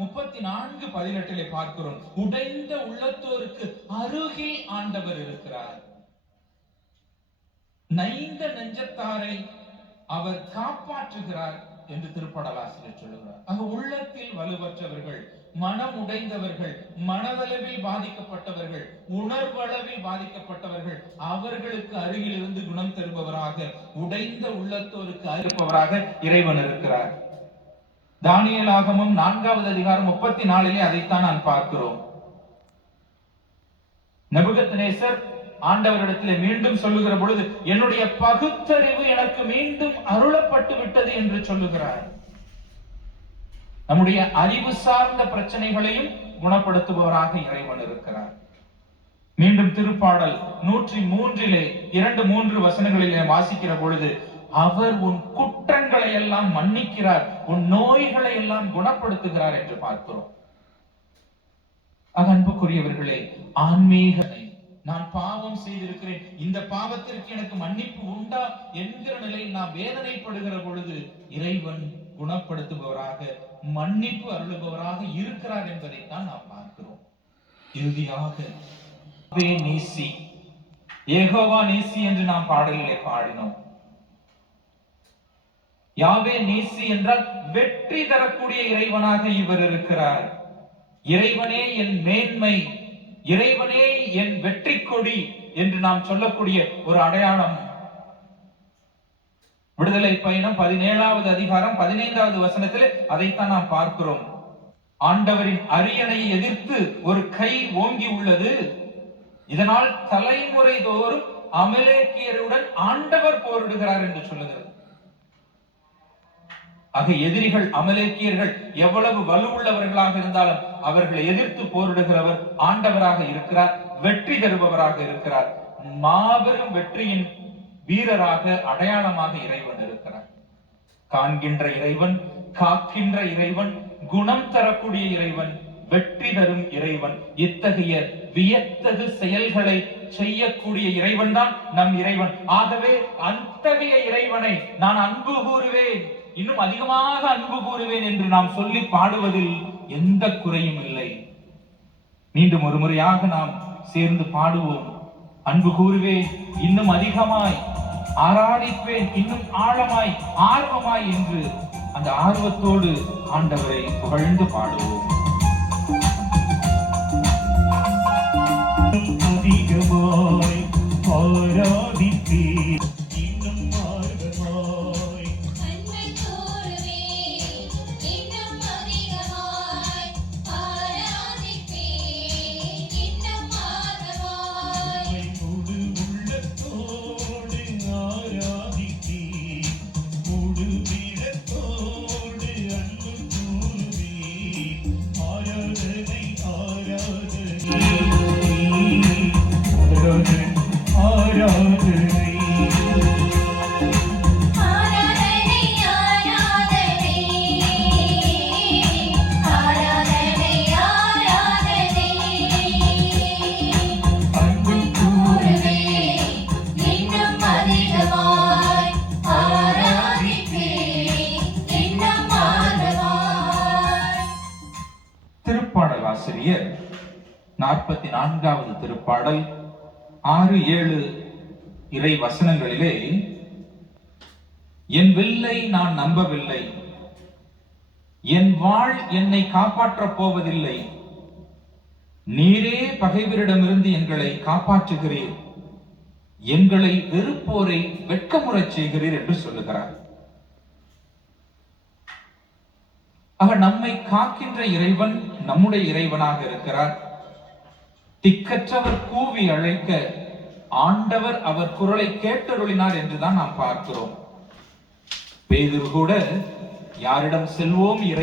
34:18 பார்க்கிறோம். உடைந்த உள்ளத்தோருக்கு அருகில் ஆண்டவர் இருக்கிறார். நைந்த நெஞ்சத்தாரை அவர் காப்பாற்றுகிறார் என்று திருப்பாடலாசிரியர் சொல்லுகிறார். அங்கு உள்ளத்தில் வலுவற்றவர்கள், மனம் உடைந்தவர்கள், மனதளவில் பாதிக்கப்பட்டவர்கள், உணர்வளவில் பாதிக்கப்பட்டவர்கள், அவர்களுக்கு அருகில் இருந்து குணம் தருபவராக, உடைந்த உள்ளத்தோருக்கு அருப்பவராக இறைவன் இருக்கிறார். தானியேல் ஆகமம் 4வது அதிகாரம் 34 அதைத்தான் நான் பார்க்கிறோம். நெபுகத்நேசர் ஆண்டவரிடத்தில் மீண்டும் சொல்லுகிற பொழுது, என்னுடைய பகுத்தறிவு எனக்கு மீண்டும் அருளப்பட்டு விட்டது என்று சொல்லுகிறார். நம்முடைய அறிவு சார்ந்த பிரச்சனைகளையும் குணப்படுத்துபவராக இறைவன் இருக்கிறார். மீண்டும் திருப்பாடல் 103 2-3 வசனங்களிலே வாசிக்கிற பொழுது, அவர் உன் குற்றங்களை எல்லாம் மன்னிக்கிறார், உன் நோய்களை எல்லாம் குணப்படுத்துகிறார் என்று பார்க்கிறோம். அன்புக்குரியவர்களே, ஆன்மீகத்தை நான் பாவம் செய்திருக்கிறேன், இந்த பாவத்திற்கு எனக்கு மன்னிப்பு உண்டா என்கிற நிலையில் நாம் வேதனைப்படுகிற பொழுது இறைவன் குணப்படுத்துபவராக, மன்னிப்பு அருளுபவராக இருக்கிறார் என்பதைத்தான் நாம் பார்க்கிறோம். இறுதியாக நீசி, யெகோவா நீசி என்று நாம் பாடலிலே பாடினோம். யாவே நீசி என்றால் வெற்றி தரக்கூடிய இறைவனாக இவர் இருக்கிறார். இறைவனே என் மேன்மை, இறைவனே என் வெற்றி கொடி என்று நாம் சொல்லக்கூடிய ஒரு அடையாளம். விடுதலை பயணம் 17வது அதிகாரம் 15வது வசனத்தில் அதைத்தான் நாம் பார்க்கிறோம். ஆண்டவரின் அரியணை எதிர்த்து ஒரு கை ஓங்கி உள்ளது, இதனால் தலைமுறை தோறும் அமலேக்கியருடன் ஆண்டவர் போரிடுகிறார் என்று சொல்லுகிறது. ஆக எதிரிகள் அமலேக்கியர்கள் எவ்வளவு வலுவுள்ளவர்களாக இருந்தாலும் அவர்களை எதிர்த்து போரிடுகிறவர் ஆண்டவராக இருக்கிறார், வெற்றி தருபவராக இருக்கிறார். மாபெரும் வெற்றியின் வீரராக, அடையாளமாக இறைவன் இருக்கிறார். காண்கின்ற இறைவன், காக்கின்ற இறைவன், குணம் தரக்கூடிய இறைவன், வெற்றி தரும் இறைவன். இத்தகைய வியத்தகு செயல்களை செய்யக்கூடிய இறைவன் தான் நம் இறைவன். ஆகவே அத்தகைய இறைவனை நான் அன்பு கூறுவேன், இன்னும் அதிகமாக அன்பு கூறுவேன் என்று நாம் சொல்லி பாடுவதில் எந்த குறையும் இல்லை. மீண்டும் ஒரு முறையாக நாம் சேர்ந்து பாடுவோம். அன்பு கூறுவேன், இன்னும் அதிகமாய் ஆராதிப்பேன், இன்னும் ஆழமாய், ஆர்வமாய் என்று அந்த ஆர்வத்தோடு ஆண்டவரை புகழ்ந்து பாடுவோம். அதிகமாய் ஆராதிப்பேன், ஆசிரியர் 44வது திருப்பாடல் 6-7 இறை வசனங்களிலே, என் வில்லை நான் நம்பவில்லை, என் வாள் என்னை காப்பாற்றப் போவதில்லை, நீரே பகைவரிடமிருந்து எங்களை காப்பாற்றுகிறீர், எங்களை வெறுப்போரை வெட்கமுறச் செய்கிறீர் என்று சொல்லுகிறார். நம்மை காக்கின்ற இறைவன் நம்முடைய இறைவனாக இருக்கிறார். திக்கற்றவர் கூவி அழைக்க ஆண்டவர் அவர் குரலை கேட்டருளினார் என்றுதான் நாம் பார்க்கிறோம். பேதுரு கூட யாரிடம் செல்வோம் இறை